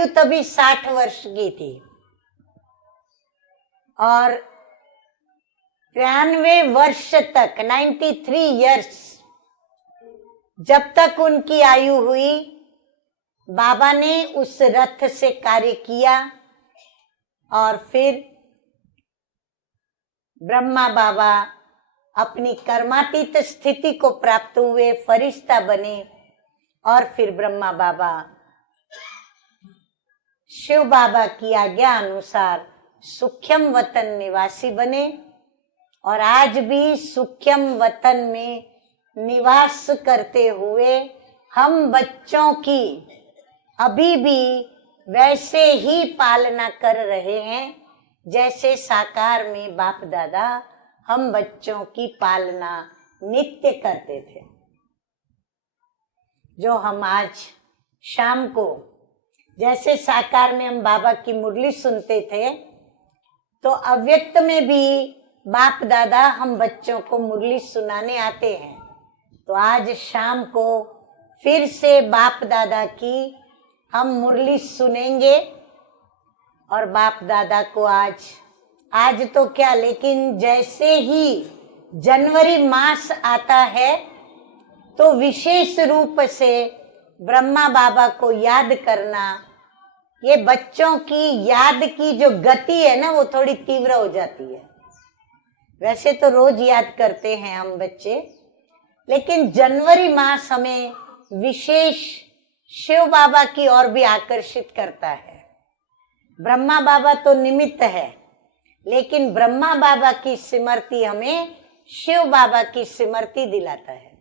आयु तभी 60 वर्ष की थी और 93 वर्ष तक 93 इयर्स जब तक उनकी आयु हुई, बाबा ने उस रथ से कार्य किया और फिर ब्रह्मा बाबा अपनी कर्मातीत स्थिति को प्राप्त हुए, फरिश्ता बने और फिर ब्रह्मा बाबा शिव बाबा की आज्ञा अनुसार सुख्यम वतन निवासी बने और आज भी सुख्यम वतन में निवास करते हुए हम बच्चों की अभी भी वैसे ही पालना कर रहे हैं जैसे साकार में बाप दादा हम बच्चों की पालना नित्य करते थे। जो हम आज शाम को जैसे साकार में हम बाबा की मुरली सुनते थे, तो अव्यक्त में भी बाप दादा हम बच्चों को मुरली सुनाने आते हैं। तो आज शाम को फिर से बाप दादा की हम मुरली सुनेंगे और बाप दादा को आज तो क्या, लेकिन जैसे ही जनवरी मास आता है तो विशेष रूप से ब्रह्मा बाबा को याद करना, ये बच्चों की याद की जो गति है ना, वो थोड़ी तीव्र हो जाती है। वैसे तो रोज याद करते हैं हम बच्चे, लेकिन जनवरी मास हमें विशेष शिव बाबा की ओर भी आकर्षित करता है। ब्रह्मा बाबा तो निमित्त है, लेकिन ब्रह्मा बाबा की स्मृति हमें शिव बाबा की स्मृति दिलाता है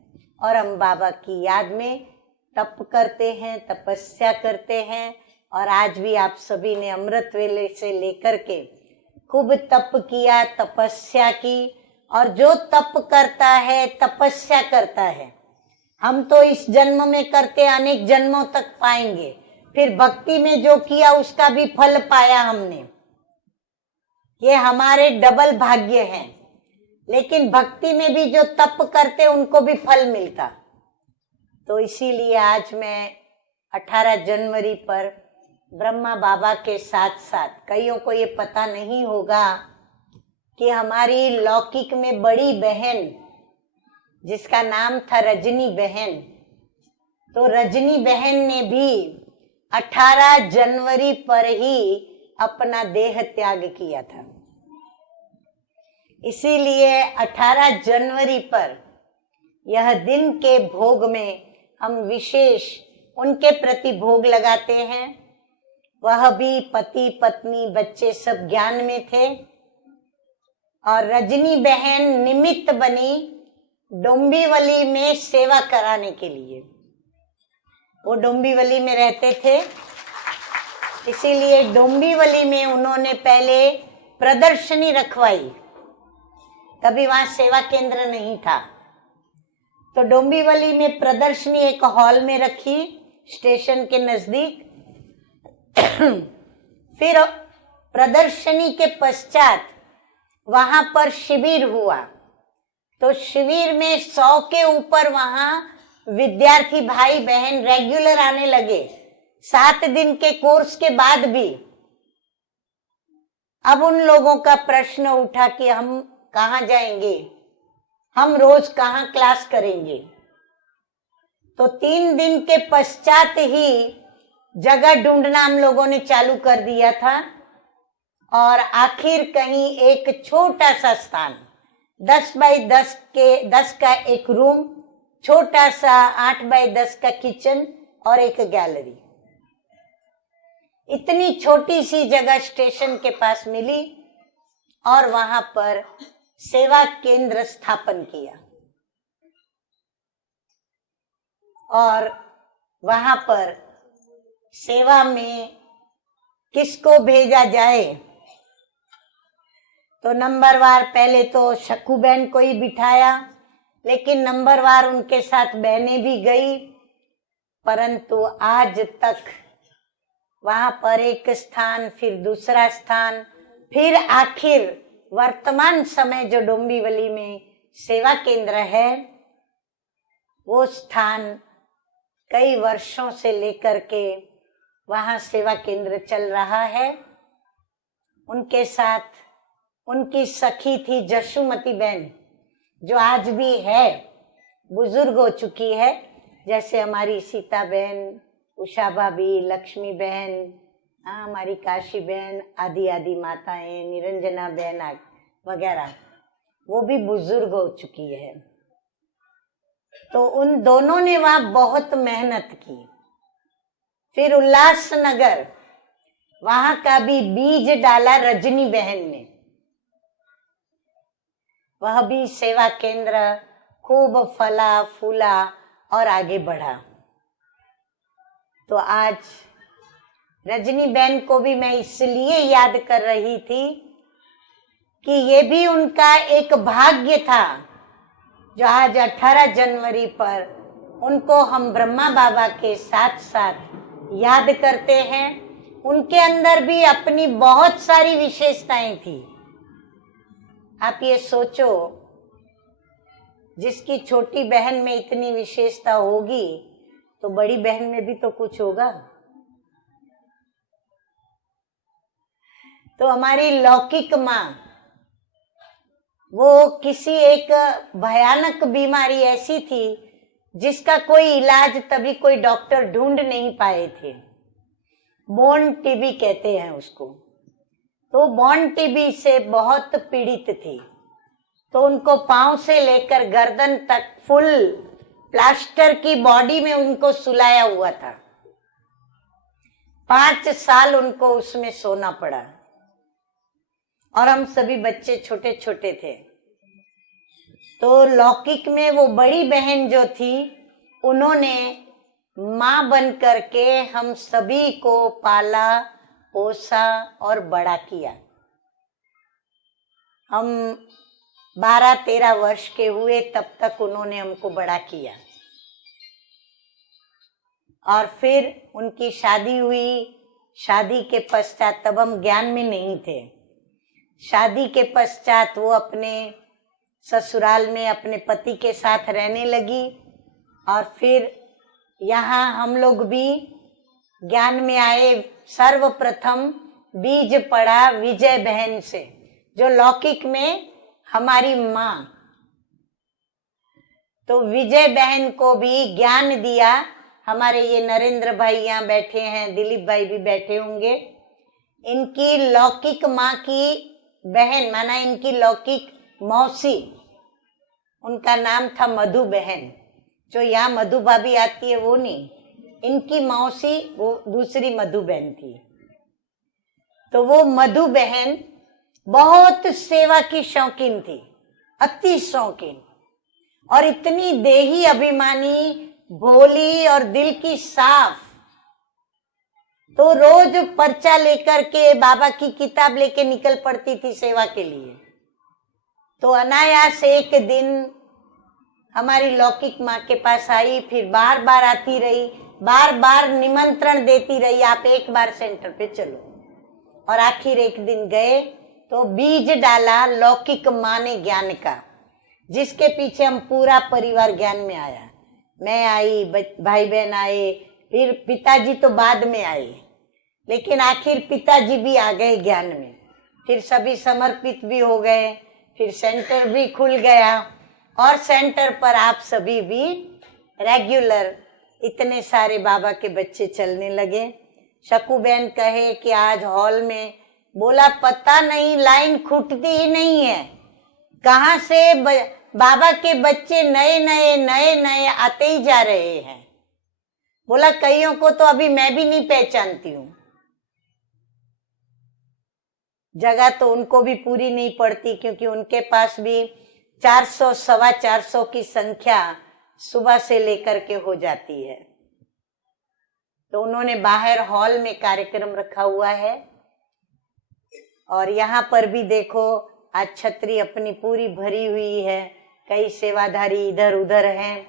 और हम बाबा की याद में तप करते हैं, तपस्या करते हैं। और आज भी आप सभी ने अमृत वेले से लेकर के खूब तप किया, तपस्या की, और जो तप करता है, तपस्या करता है, हम तो इस जन्म में करते अनेक जन्मों तक पाएंगे। फिर भक्ति में जो किया उसका भी फल पाया हमने, ये हमारे डबल भाग्य हैं। लेकिन भक्ति में भी जो तप करते उनको भी फल मिलता। तो इसीलिए आज मैं 18 जनवरी पर ब्रह्मा बाबा के साथ साथ, कईयों को ये पता नहीं होगा कि हमारी लौकिक में बड़ी बहन जिसका नाम था रजनी बहन, तो रजनी बहन ने भी 18 जनवरी पर ही अपना देह त्याग किया था। इसीलिए 18 जनवरी पर यह दिन के भोग में हम विशेष उनके प्रति भोग लगाते हैं। वह भी पति पत्नी बच्चे सब ज्ञान में थे और रजनी बहन निमित्त बनी डोंबिवली में सेवा कराने के लिए। वो डोंबिवली में रहते थे, इसीलिए डोंबिवली में उन्होंने पहले प्रदर्शनी रखवाई। तभी वहां सेवा केंद्र नहीं था, तो डोंबिवली में प्रदर्शनी एक हॉल में रखी स्टेशन के नजदीक। फिर प्रदर्शनी के पश्चात वहां पर शिविर हुआ, तो शिविर में 100 के ऊपर वहां विद्यार्थी भाई बहन रेगुलर आने लगे 7 दिन के कोर्स के बाद भी। अब उन लोगों का प्रश्न उठा कि हम कहाँ जाएंगे, हम रोज कहाँ क्लास करेंगे। तो 3 दिन के पश्चात ही जगह ढूंढना हम लोगों ने चालू कर दिया था और आखिर कहीं एक छोटा सा स्थान 10 बाय 10 का एक रूम, छोटा सा 8 बाय 10 का किचन और एक गैलरी, इतनी छोटी सी जगह स्टेशन के पास मिली और वहां पर सेवा केंद्र स्थापन किया। और वहां पर सेवा में किसको भेजा जाए, तो नंबरवार पहले तो शक्कू बहन को ही बिठाया, लेकिन नंबरवार उनके साथ बहनें भी गई, परंतु आज तक वहां पर एक स्थान, फिर दूसरा स्थान, फिर आखिर वर्तमान समय जो डोंबिवली में सेवा केंद्र है, वो स्थान कई वर्षों से लेकर के वहाँ सेवा केंद्र चल रहा है। उनके साथ उनकी सखी थी जशुमती बहन, जो आज भी है, बुजुर्ग हो चुकी है, जैसे हमारी सीता बहन, उषा भाभी, लक्ष्मी बहन, हमारी काशी बहन, आदि आदि माताएं, निरंजना बहन वगैरह, वो भी बुजुर्ग हो चुकी है। तो उन दोनों ने वहां बहुत मेहनत की। फिर उल्लासनगर, वहां का भी बीज डाला रजनी बहन ने। वह भी सेवा केंद्र खूब फला फूला और आगे बढ़ा। तो आज रजनी बहन को भी मैं इसलिए याद कर रही थी कि ये भी उनका एक भाग्य था, जो आज 18 जनवरी पर उनको हम ब्रह्मा बाबा के साथ साथ याद करते हैं। उनके अंदर भी अपनी बहुत सारी विशेषताएं थी। आप ये सोचो, जिसकी छोटी बहन में इतनी विशेषता होगी तो बड़ी बहन में भी तो कुछ होगा। तो हमारी लौकिक माँ, वो किसी एक भयानक बीमारी ऐसी थी जिसका कोई इलाज तभी कोई डॉक्टर ढूंढ नहीं पाए थे। बोन टीबी कहते हैं उसको। तो बोन टीबी से बहुत पीड़ित थी। तो उनको पांव से लेकर गर्दन तक फुल प्लास्टर की बॉडी में उनको सुलाया हुआ था। 5 साल उनको उसमें सोना पड़ा और हम सभी बच्चे छोटे छोटे थे। तो लौकिक में वो बड़ी बहन जो थी, उन्होंने माँ बन करके हम सभी को पाला, पोसा और बड़ा किया। हम 12-13 वर्ष के हुए तब तक उन्होंने हमको बड़ा किया। और फिर उनकी शादी हुई। शादी के पश्चात, तब हम ज्ञान में नहीं थे, शादी के पश्चात वो अपने ससुराल में अपने पति के साथ रहने लगी। और फिर यहाँ हम लोग भी ज्ञान में आए। सर्वप्रथम बीज पड़ा विजय बहन से, जो लौकिक में हमारी माँ। तो विजय बहन को भी ज्ञान दिया। हमारे ये नरेंद्र भाई यहाँ बैठे हैं, दिलीप भाई भी बैठे होंगे। इनकी लौकिक माँ की बहन, माना इनकी लौकिक मौसी, उनका नाम था मधु बहन। जो यहाँ मधु भाभी आती है वो नहीं, इनकी मौसी वो दूसरी मधु बहन थी। तो वो मधु बहन बहुत सेवा की शौकीन थी, अति शौकीन, और इतनी देही अभिमानी, भोली और दिल की साफ। तो रोज पर्चा लेकर के, बाबा की किताब लेके निकल पड़ती थी सेवा के लिए। तो अनायास एक दिन हमारी लौकिक माँ के पास आई। फिर बार बार आती रही, बार बार निमंत्रण देती रही, आप एक बार सेंटर पे चलो। और आखिर एक दिन गए तो बीज डाला लौकिक माँ ने ज्ञान का, जिसके पीछे हम पूरा परिवार ज्ञान में आया। मैं आई, भाई बहन आए, फिर पिताजी तो बाद में आए, लेकिन आखिर पिताजी भी आ गए ज्ञान में। फिर सभी समर्पित भी हो गए। फिर सेंटर भी खुल गया और सेंटर पर आप सभी भी रेगुलर, इतने सारे बाबा के बच्चे चलने लगे। शकू बहन कहे कि आज हॉल में, बोला पता नहीं, लाइन खुटती ही नहीं है, कहाँ से बाबा के बच्चे नए नए नए नए आते ही जा रहे हैं। बोला कईयों को तो अभी मैं भी नहीं पहचानती हूँ। जगह तो उनको भी पूरी नहीं पड़ती, क्योंकि उनके पास भी 400 सवा 400 की संख्या सुबह से लेकर के हो जाती है। तो उन्होंने बाहर हॉल में कार्यक्रम रखा हुआ है। और यहाँ पर भी देखो, आज छतरी अपनी पूरी भरी हुई है, कई सेवाधारी इधर उधर हैं।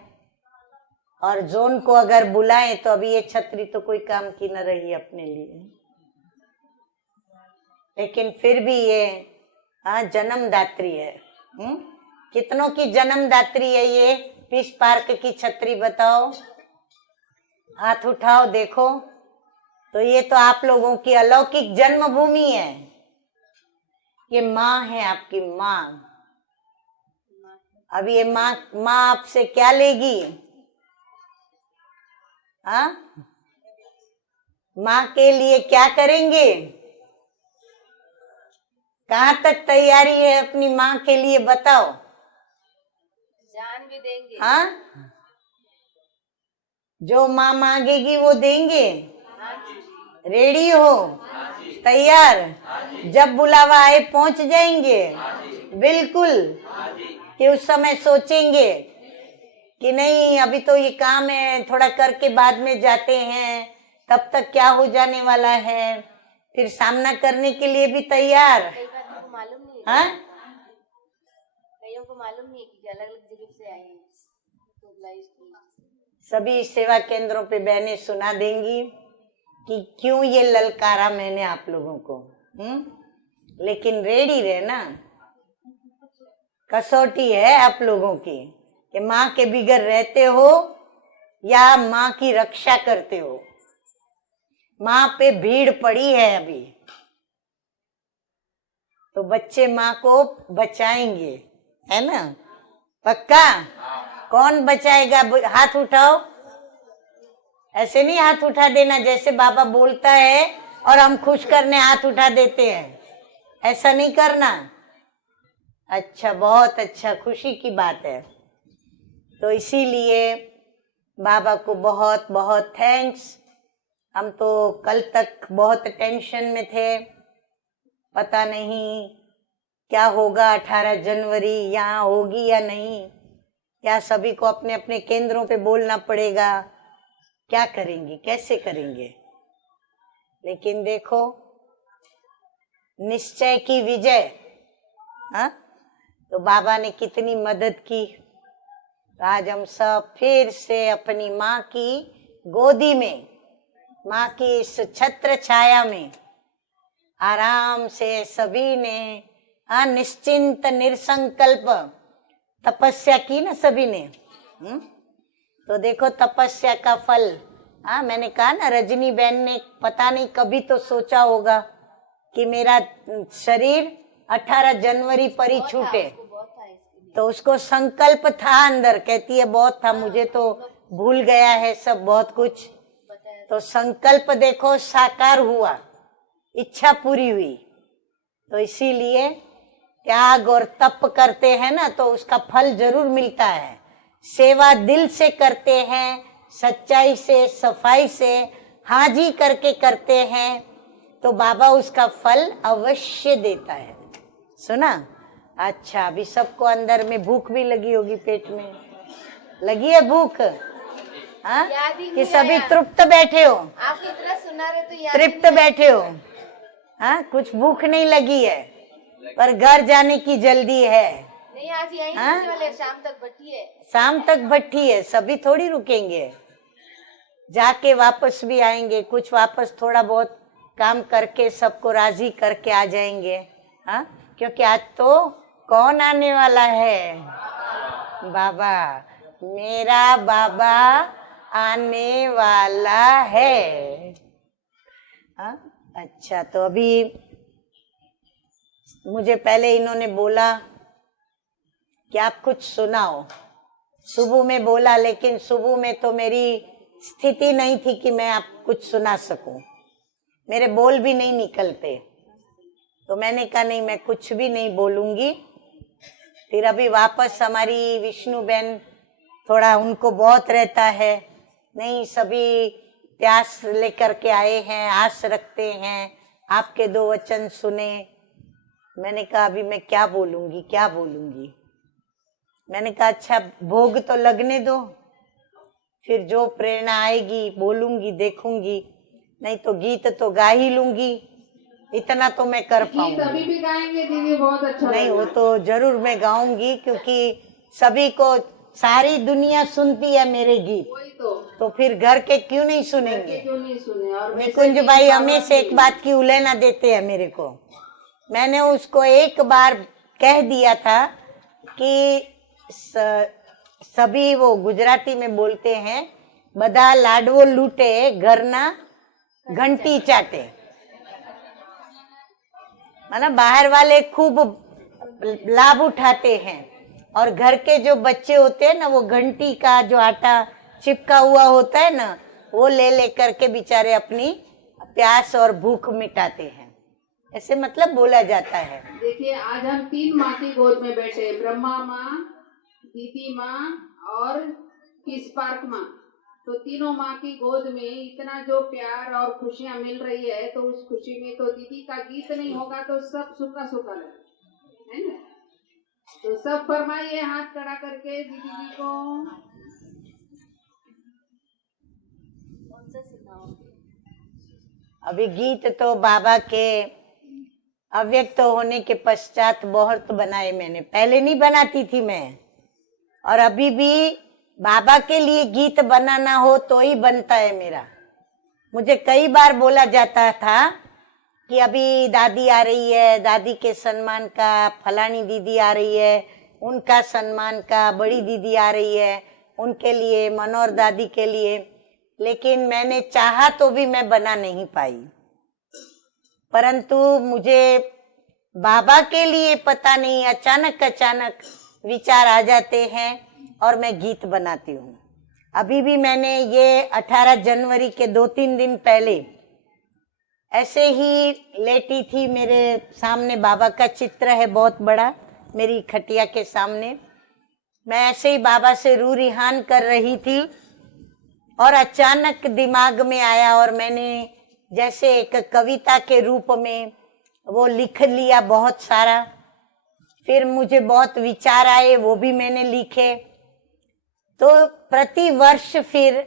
और जोन को अगर बुलाएं तो अभी ये छतरी तो कोई काम की न रही अपने लिए, लेकिन फिर भी ये जन्मदात्री है। कितनों की जन्मदात्री है ये पीस पार्क की छतरी? बताओ, हाथ उठाओ, देखो। तो ये तो आप लोगों की अलौकिक जन्मभूमि है। ये माँ है, आपकी माँ। अब ये माँ आपसे क्या लेगी? हाँ, माँ के लिए क्या करेंगे? कहाँ तक तैयारी है अपनी माँ के लिए, बताओ। जान भी देंगे। हाँ, जो माँ मांगेगी वो देंगे। रेडी हो? तैयार? जब बुलावा आए पहुंच जाएंगे। बिल्कुल। कि उस समय सोचेंगे कि नहीं अभी तो ये काम है, थोड़ा करके बाद में जाते हैं, तब तक क्या हो जाने वाला है, फिर सामना करने के लिए भी तैयार। मालूम नहीं है। हाँ, कईयों को मालूम नहीं है कि अलग अलग जगह से आए हैं। सभी सेवा केंद्रों पे बहनें सुना देंगी कि क्यों ये ललकारा मैंने आप लोगों को। लेकिन रेडी रहना, कसौटी है आप लोगों की कि माँ के बिगड़ रहते हो या माँ की रक्षा करते हो। माँ पे भीड़ पड़ी है अभी, तो बच्चे माँ को बचाएंगे, है ना? पक्का? कौन बचाएगा? हाथ उठाओ। ऐसे नहीं हाथ उठा देना जैसे बाबा बोलता है और हम खुश करने हाथ उठा देते हैं, ऐसा नहीं करना। अच्छा, बहुत अच्छा, खुशी की बात है। तो इसीलिए बाबा को बहुत बहुत थैंक्स। हम तो कल तक बहुत टेंशन में थे, पता नहीं क्या होगा 18 जनवरी, यहाँ होगी या नहीं, या सभी को अपने अपने केंद्रों पे बोलना पड़ेगा, क्या करेंगे, कैसे करेंगे। लेकिन देखो, निश्चय की विजय। हाँ, तो बाबा ने कितनी मदद की। आज हम सब फिर से अपनी माँ की गोदी में, माँ की इस छत्र छाया में आराम से सभी ने निश्चिंत निरसंकल्प तपस्या की ना सभी ने। तो देखो तपस्या का फल। मैंने कहा ना, रजनी बहन ने पता नहीं कभी तो सोचा होगा कि मेरा शरीर 18 जनवरी पर ही छूटे। तो उसको संकल्प था अंदर, कहती है बहुत था, मुझे तो भूल गया है सब बहुत कुछ। तो संकल्प देखो साकार हुआ, इच्छा पूरी हुई। तो इसीलिए त्याग और तप करते हैं ना तो उसका फल जरूर मिलता है। सेवा दिल से करते हैं, सच्चाई से, सफाई से, हाजी करके करते हैं तो बाबा उसका फल अवश्य देता है। सुना? अच्छा, अभी सबको अंदर में भूख भी लगी होगी, पेट में लगी है भूख। हाँ, कि सभी तृप्त बैठे हो? आप इतना सुना रहे तो तृप्त बैठे हो? हाँ, कुछ भूख नहीं लगी है पर घर जाने की जल्दी है। नहीं, आज यहीं वाले, शाम तक भट्टी है। शाम तक भट्टी है, सभी थोड़ी रुकेंगे, जाके वापस भी आएंगे। कुछ वापस थोड़ा बहुत काम करके सबको राजी करके आ जाएंगे। हाँ, क्योंकि आज तो कौन आने वाला है? बाबा, मेरा बाबा आने वाला है। हाँ, अच्छा, तो अभी मुझे पहले इन्होंने बोला कि आप कुछ सुनाओ। सुबह में बोला, लेकिन सुबह में तो मेरी स्थिति नहीं थी कि मैं आप कुछ सुना सकूं, मेरे बोल भी नहीं निकलते। तो मैंने कहा नहीं, मैं कुछ भी नहीं बोलूंगी। फिर अभी वापस हमारी विष्णु बहन, थोड़ा उनको बहुत रहता है, नहीं सभी प्यास लेकर के आए हैं, आस रखते हैं, आपके 2 वचन सुने। मैंने कहा अभी मैं क्या बोलूंगी, क्या बोलूंगी। मैंने कहा अच्छा, भोग तो लगने दो, फिर जो प्रेरणा आएगी बोलूंगी, देखूंगी, नहीं तो गीत तो गा ही लूंगी, इतना तो मैं कर पाऊंगी। अभी भी गाएंगे दीदी, बहुत अच्छा। नहीं, वो तो जरूर मैं गाऊंगी, क्योंकि सभी को, सारी दुनिया सुनती है मेरे गीत, तो फिर घर के क्यों नहीं सुनेंगे? क्यों नहीं सुने? और निकुंज भाई हमेशा एक बात की उलेना देते हैं मेरे को। मैंने उसको एक बार कह दिया था कि सभी, वो गुजराती में बोलते हैं, बधा लाडवो लूटे घरना घंटी चाटे। मतलब बाहर वाले खूब लाभ उठाते हैं और घर के जो बच्चे होते हैं ना, वो घंटी का जो आटा चिपका हुआ होता है ना, वो ले लेकर के बेचारे अपनी प्यास और भूख मिटाते हैं। ऐसे मतलब बोला जाता है। देखिए, आज हम 3 माँ की गोद में बैठे, ब्रह्मा माँ, दीदी माँ और स्पार्क माँ। तो तीनों माँ की गोद में इतना जो प्यार और खुशियाँ मिल रही है, तो उस खुशी में तो दीदी का गीत नहीं होगा तो सब सूखा सूखा लगे, है ना। तो सब फरमाइए हाथ खड़ा करके दीदी जी को। कौन सा सुनाओगे? अभी गीत तो बाबा के अव्यक्त होने के पश्चात बहुत बनाए मैंने, पहले नहीं बनाती थी मैं। और अभी भी बाबा के लिए गीत बनाना हो तो ही बनता है मेरा। मुझे कई बार बोला जाता था कि अभी दादी आ रही है, दादी के सम्मान का फलानी दीदी आ रही है, उनका सम्मान का बड़ी दीदी आ रही है, उनके लिए, मनोहर दादी के लिए। लेकिन मैंने चाहा तो भी मैं बना नहीं पाई। परंतु मुझे बाबा के लिए पता नहीं अचानक विचार आ जाते हैं और मैं गीत बनाती हूँ। अभी भी मैंने ये 18 जनवरी के 2-3 दिन पहले ऐसे ही लेटी थी, मेरे सामने बाबा का चित्र है बहुत बड़ा मेरी खटिया के सामने। मैं ऐसे ही बाबा से रू रिहान कर रही थी और अचानक दिमाग में आया और मैंने जैसे एक कविता के रूप में वो लिख लिया बहुत सारा। फिर मुझे बहुत विचार आए, वो भी मैंने लिखे। तो प्रति वर्ष फिर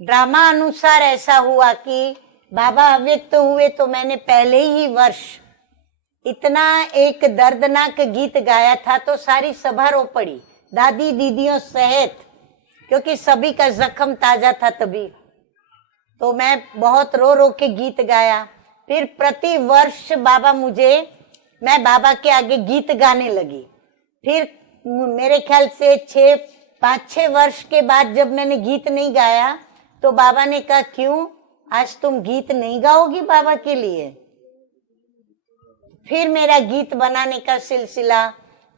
ड्रामा अनुसार ऐसा हुआ कि बाबा अव्यक्त हुए तो मैंने पहले ही वर्ष इतना एक दर्दनाक गीत गाया था, तो सारी सभा रो पड़ी, दादी दीदियों सहित, क्योंकि सभी का जख्म ताजा था तभी। तो मैं बहुत रो रो के गीत गाया। फिर प्रति वर्ष मैं बाबा के आगे गीत गाने लगी। फिर मेरे ख्याल से 5-6 वर्ष के बाद जब मैंने गीत नहीं गाया तो बाबा ने कहा, क्यों आज तुम गीत नहीं गाओगी बाबा के लिए? फिर मेरा गीत बनाने का सिलसिला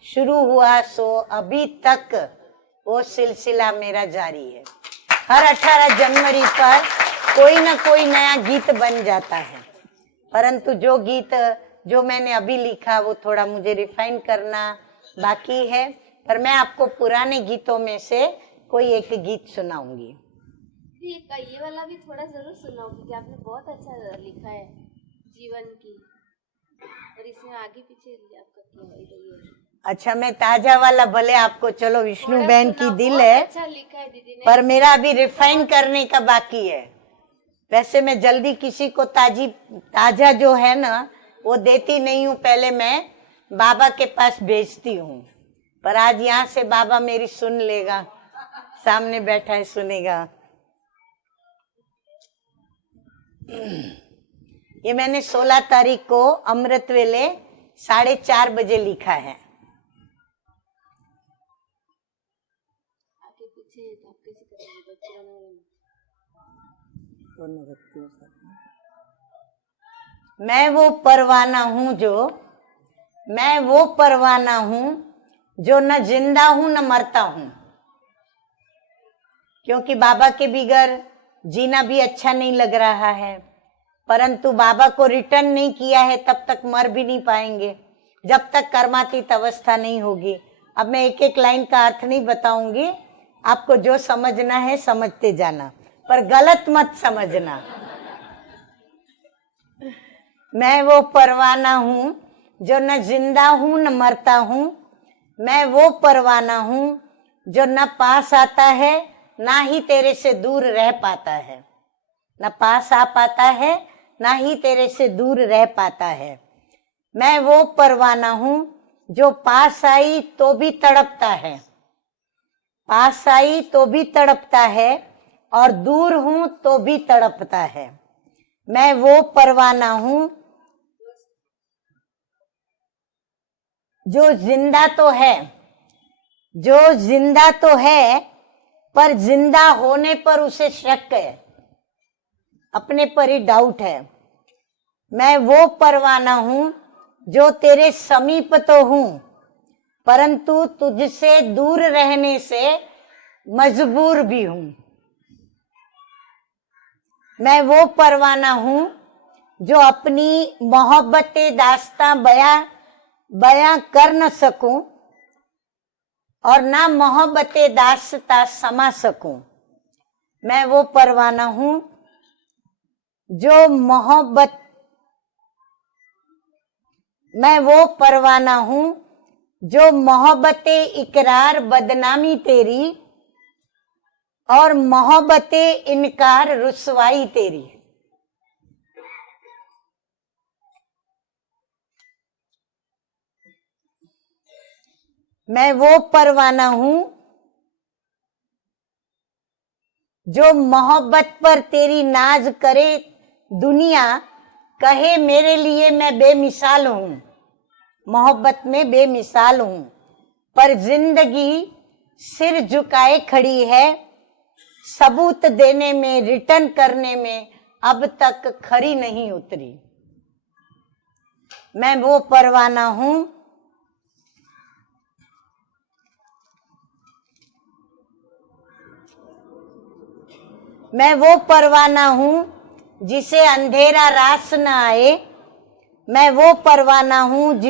शुरू हुआ। सो अभी तक वो सिलसिला मेरा जारी है। हर 18 जनवरी पर कोई ना कोई नया गीत बन जाता है। परंतु जो मैंने अभी लिखा वो थोड़ा मुझे रिफाइन करना बाकी है। पर मैं आपको पुराने गीतों में से कोई एक गीत सुनाऊंगी। ये वाला भी थोड़ा जरूर सुनाओ, क्योंकि आपने बहुत अच्छा लिखा है जीवन की, और इसमें आगे पीछे आपका क्या है? अच्छा, मैं ताजा वाला भले आपको, चलो विष्णु बहन की दिल है, अच्छा लिखा है दीदी ने, पर मेरा अभी रिफाइन करने का बाकी है। वैसे मैं जल्दी किसी को ताजा जो है ना वो देती नहीं हूँ, पहले मैं बाबा के पास भेजती हूँ। पर आज यहाँ से बाबा मेरी सुन लेगा, सामने बैठा है सुनेगा। ये मैंने 16 तारीख को अमृत वेले 4:30 बजे लिखा है। आगे पीछे आप कैसे करेंगे? बच्चे दोनों व्यक्तियों से मैं वो परवाना हूँ जो न जिंदा हूँ न मरता हूँ। क्योंकि बाबा के बिगर जीना भी अच्छा नहीं लग रहा है, परंतु बाबा को रिटर्न नहीं किया है तब तक मर भी नहीं पाएंगे, जब तक कर्मातीत अवस्था नहीं होगी। अब मैं एक एक लाइन का अर्थ नहीं बताऊंगी, आपको जो समझना है समझते जाना, पर गलत मत समझना। मैं वो परवाना हूँ जो न जिंदा हूँ न मरता हूँ। मैं वो परवाना हूँ जो न पास आता है ना ही तेरे से दूर रह पाता है। न पास आ पाता है ना ही तेरे से दूर रह पाता है। मैं वो परवाना हूँ जो पास आई तो भी तड़पता है, पास आई तो भी तड़पता है, और दूर हूं तो भी तड़पता है। मैं वो परवाना हूं जो जिंदा तो है पर जिंदा होने पर उसे शक है। अपने पर ही डाउट है। मैं वो परवाना हूं जो तेरे समीप तो हूं, परंतु तुझसे दूर रहने से मजबूर भी हूं। मैं वो परवाना हूं जो अपनी मोहब्बते दास्तां बयां कर न सकूं और ना मोहब्बते दास्तां समा सकूं। मैं वो परवाना हूं जो मोहब्बते इकरार बदनामी तेरी और मोहब्बते इनकार रुसवाई तेरी। मैं वो परवाना हूं जो मोहब्बत पर तेरी नाज करे दुनिया, कहे मेरे लिए मैं बेमिसाल हूं, मोहब्बत में बेमिसाल हूं, पर जिंदगी सिर झुकाए खड़ी है, सबूत देने में रिटर्न करने में अब तक खरी नहीं उतरी। मैं वो परवाना हूं जिसे अंधेरा रास न आए। मैं वो परवाना हूं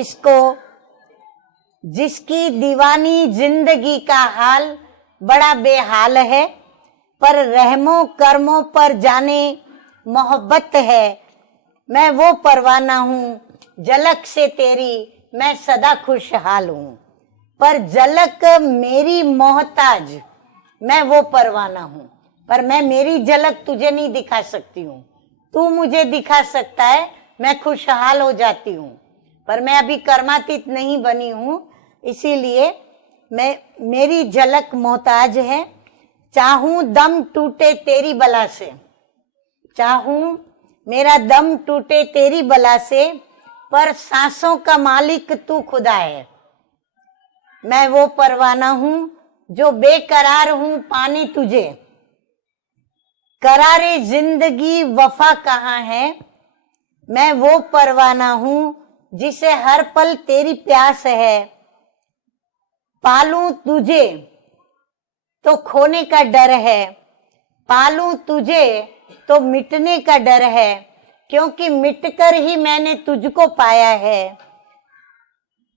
जिसकी दीवानी जिंदगी का हाल बड़ा बेहाल है, पर रहमो कर्मों पर जाने मोहब्बत है। मैं वो परवाना हूं झलक से तेरी मैं सदा खुशहाल हूं, पर झलक मेरी मोहताज। मैं वो परवाना हूं, पर मैं मेरी झलक तुझे नहीं दिखा सकती हूँ, तू मुझे दिखा सकता है, मैं खुशहाल हो जाती हूँ, पर मैं अभी कर्मातीत नहीं बनी हूँ, इसीलिए मेरी झलक मोहताज है। चाहूं दम टूटे तेरी बला से, चाहूं मेरा दम टूटे तेरी बला से, पर सांसों का मालिक तू खुदा है। मैं वो परवाना हूं जो बेकरार हूं पाने तुझे, करारे जिंदगी वफा कहाँ है। मैं वो परवाना हूं जिसे हर पल तेरी प्यास है, पालूं तुझे तो खोने का डर है, पालूं तुझे तो मिटने का डर है, क्योंकि मिटकर ही मैंने तुझको पाया है,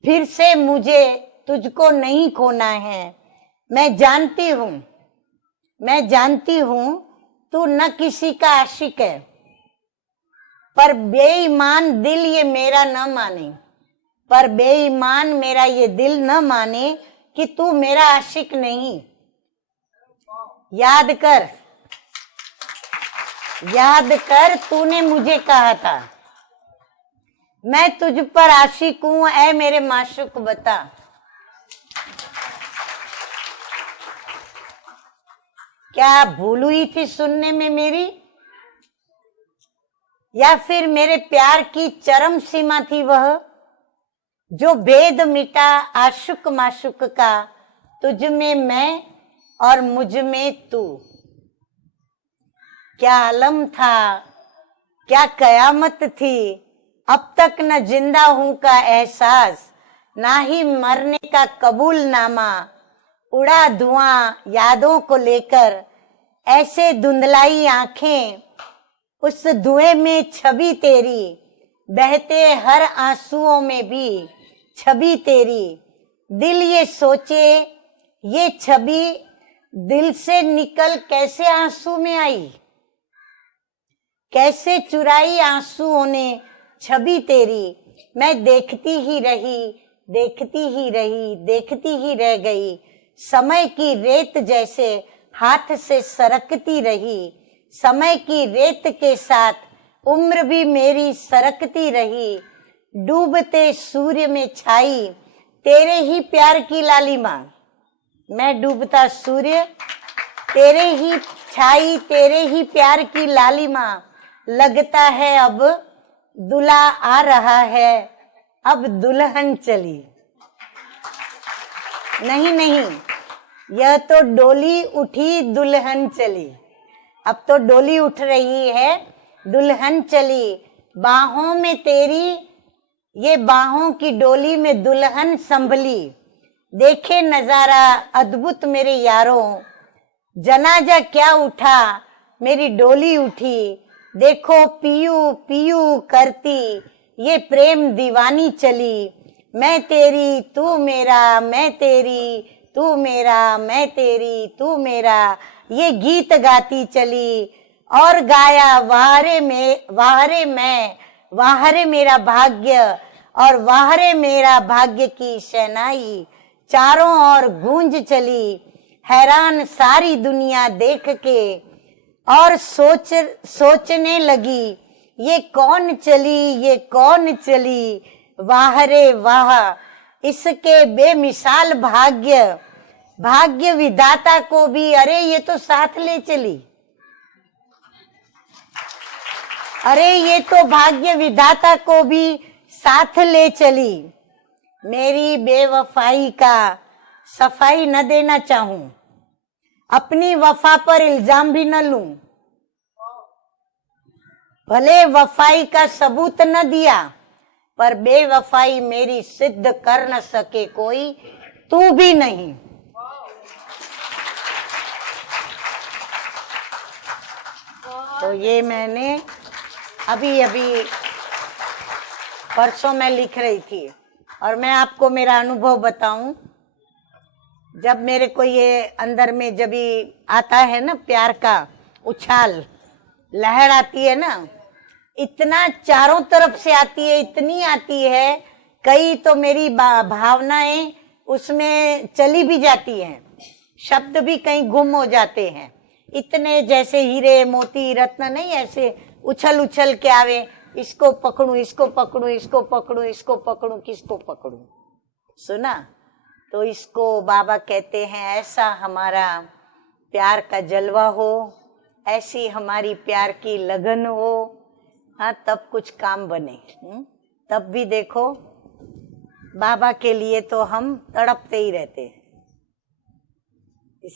फिर से मुझे तुझको नहीं खोना है। मैं जानती हूं तू न किसी का आशिक है, पर बेईमान दिल ये मेरा न माने, पर बेईमान मेरा ये दिल न माने कि तू मेरा आशिक नहीं। याद कर तूने मुझे कहा था मैं तुझ पर आशिक हूं, ऐ मेरे माशूक बता। क्या भूल हुई थी सुनने में मेरी, या फिर मेरे प्यार की चरम सीमा थी वह, जो भेद मिटा आशुक माशुक का, तुझ में मैं और मुझ में तू। क्या आलम था, क्या कयामत थी, अब तक न जिंदा हूं का एहसास, ना ही मरने का कबूलनामा, उड़ा धुआं यादों को लेकर, ऐसे धुंधलाई आंखें, उस धुएं में छवि तेरी, बहते हर आंसुओं में भी छवि तेरी। दिल ये सोचे ये छवि दिल से निकल कैसे आंसू में आई, कैसे चुराई आंसुओं ने छवि तेरी। मैं देखती ही रह गई, समय की रेत जैसे हाथ से सरकती रही, समय की रेत के साथ उम्र भी मेरी सरकती रही। डूबते सूर्य में छाई तेरे ही प्यार की लालिमा, मैं डूबता सूर्य तेरे ही छाई तेरे ही प्यार की लालिमा। लगता है अब दूल्हा आ रहा है, अब दुल्हन चली। नहीं, यह तो डोली उठी दुल्हन चली। अब तो डोली उठ रही है दुल्हन चली बाहों में तेरी, ये बाहों की डोली में दुल्हन संभली। देखे नजारा अद्भुत मेरे यारों, जनाजा क्या उठा मेरी डोली उठी। देखो पियू पियू करती ये प्रेम दीवानी चली। मैं तेरी तू मेरा, मैं तेरी तू मेरा, मैं तेरी तू मेरा, ये गीत गाती चली। और गाया वाहरे में वाहरे मैं, वाहरे मेरा भाग्य, और वाहरे मेरा भाग्य की शहनाई। चारों ओर गूंज चली हैरान सारी दुनिया देख के, और सोचने लगी ये कौन चली, ये कौन चली। वाह रे वाह इसके बेमिसाल भाग्य, भाग्य विधाता को भी अरे ये तो साथ ले चली। अरे ये तो भाग्य विधाता को भी साथ ले चली। मेरी बेवफाई का सफाई न देना चाहूं, अपनी वफा पर इल्जाम भी न लूं। भले वफाई का सबूत न दिया, पर बेवफाई मेरी सिद्ध कर न सके कोई, तू भी नहीं। तो ये मैंने अभी परसों मैं लिख रही थी। और मैं आपको मेरा अनुभव बताऊं, जब मेरे को ये अंदर में जब भी आता है ना प्यार का उछाल, लहर आती है ना, इतना चारों तरफ से आती है, इतनी आती है, कई तो मेरी भावनाएं उसमें चली भी जाती हैं, शब्द भी कहीं गुम हो जाते हैं। इतने जैसे हीरे मोती रत्न नहीं ऐसे उछल उछल के आवे, इसको पकड़ूं, इसको पकड़ूं, इसको पकड़ूं, इसको पकड़ूं, किसको पकड़ूं। सुना? तो इसको बाबा कहते हैं ऐसा हमारा प्यार का जलवा हो, ऐसी हमारी प्यार की लगन हो, हाँ तब कुछ काम बने। तब भी देखो बाबा के लिए तो हम तड़पते ही रहते हैं।